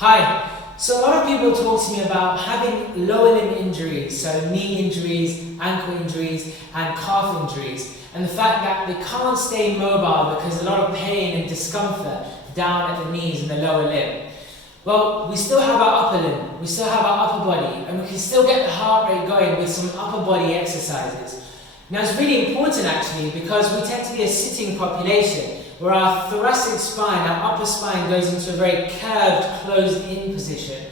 Hi. So a lot of people talk to me about having lower limb injuries, so knee injuries, ankle injuries and calf injuries, and the fact that they can't stay mobile because a lot of pain and discomfort down at the knees and the lower limb. Well, we still have our upper limb, we still have our upper body, and we can still get the heart rate going with some upper body exercises. Now it's really important actually because we tend to be a sitting population where our thoracic spine, our upper spine goes into a very curved, closed-in position.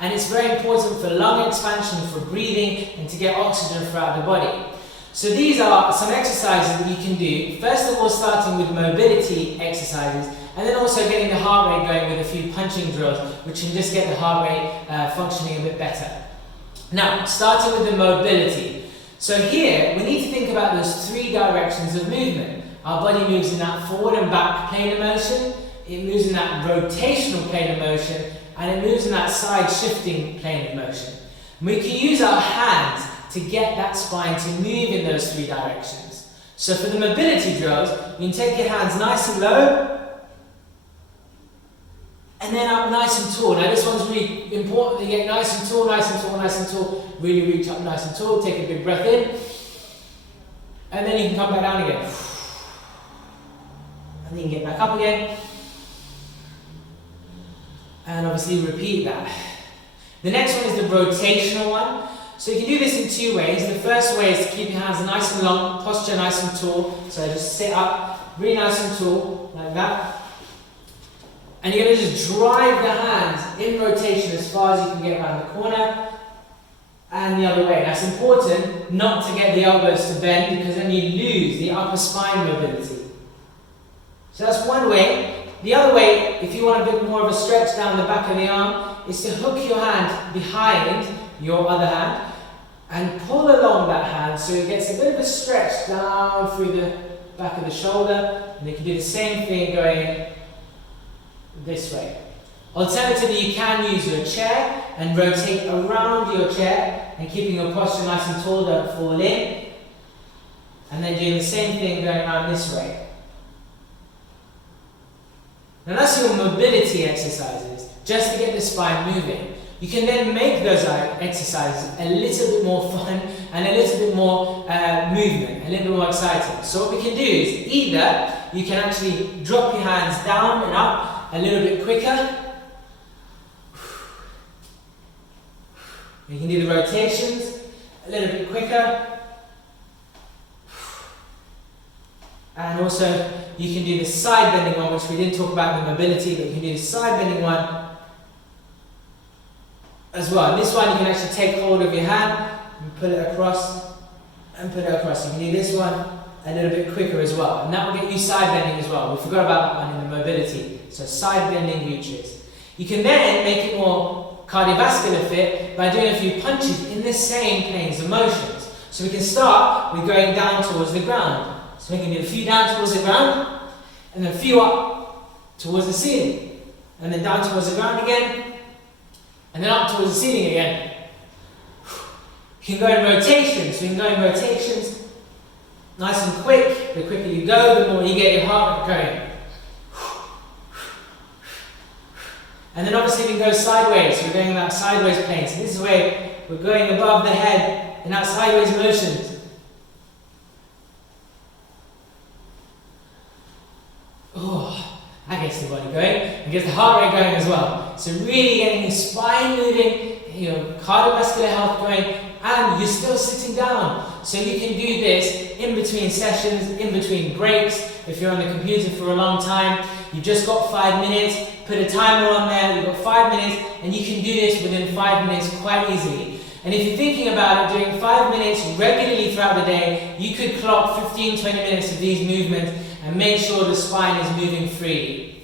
And it's very important for lung expansion, for breathing, and to get oxygen throughout the body. So these are some exercises that you can do. First of all, starting with mobility exercises, and then also getting the heart rate going with a few punching drills, which can just get the heart rate functioning a bit better. Now, starting with the mobility. So here, we need to think about those three directions of movement. Our body moves in that forward and back plane of motion, it moves in that rotational plane of motion, and it moves in that side shifting plane of motion. And we can use our hands to get that spine to move in those three directions. So for the mobility drills, you can take your hands nice and low, and then up nice and tall. Now this one's really important, you get nice and tall, nice and tall, nice and tall, really reach up nice and tall, take a big breath in, and then you can come back down again. And then get back up again, and obviously repeat that. The next one is the rotational one. So you can do this in two ways. The first way is to keep your hands nice and long, posture nice and tall. So just sit up, really nice and tall, like that. And you're going to just drive the hands in rotation as far as you can get around the corner, and the other way. Now it's important not to get the elbows to bend because then you lose the upper spine mobility. So that's one way. The other way, if you want a bit more of a stretch down the back of the arm, is to hook your hand behind your other hand and pull along that hand so it gets a bit of a stretch down through the back of the shoulder, and you can do the same thing going this way. Alternatively, you can use your chair and rotate around your chair and keeping your posture nice and tall, don't fall in, and then doing the same thing going around this way. Now that's your mobility exercises, just to get the spine moving. You can then make those exercises a little bit more fun and a little bit more movement, a little bit more exciting. So what we can do is either you can actually drop your hands down and up a little bit quicker. You can do the rotations a little bit quicker. And also, you can do the side bending one, which we didn't talk about in the mobility, but you can do the side bending one as well. And this one, you can actually take hold of your hand and pull it across and put it across. You can do this one a little bit quicker as well. And that will get you side bending as well. We forgot about that one in the mobility. So side bending reaches. You can then make it more cardiovascular fit by doing a few punches in the same planes of motions. So we can start with going down towards the ground. So we can do a few down towards the ground, and then a few up towards the ceiling, and then down towards the ground again, and then up towards the ceiling again. You can go in rotations, so you can go in rotations nice and quick. The quicker you go, the more you get your heart rate going. And then obviously we can go sideways, so we're going in that sideways plane. So this is where we're going above the head in that sideways motions. Oh, that gets the body going and gets the heart rate going as well. So really getting your spine moving, your cardiovascular health going, and you're still sitting down. So you can do this in between sessions, in between breaks. If you're on the computer for a long time, you've just got 5 minutes, put a timer on there, you've got 5 minutes, and you can do this within 5 minutes quite easily. And if you're thinking about it, doing 5 minutes regularly throughout the day, you could clock 15-20 minutes of these movements and make sure the spine is moving freely.